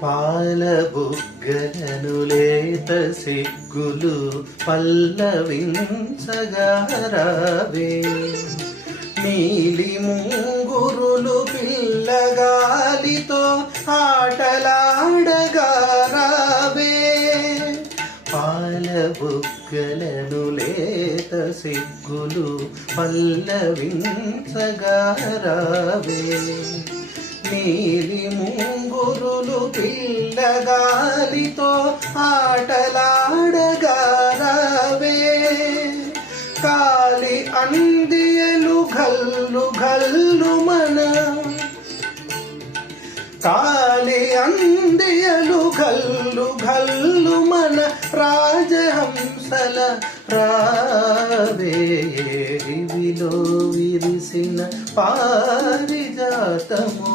పాల బుగ్గలను లేత సిగ్గులు పల్లవించగా రావే, నీలి ముంగురులు పిల్లగాలితో ఆటలాడగా రావే, పాల బుగ్గలను లేత సిగ్గులు పల్లవించగా రావే, నీలి ముంగురులు పిల్లగాలితో ఆటలాడగా రావే, కాలి అందియలు గల్లు గల్లు మన, కాలి అందియలు గల్లు గల్లు మన రాజహంసల రావే, విలో విరిసిన పారిజాతము.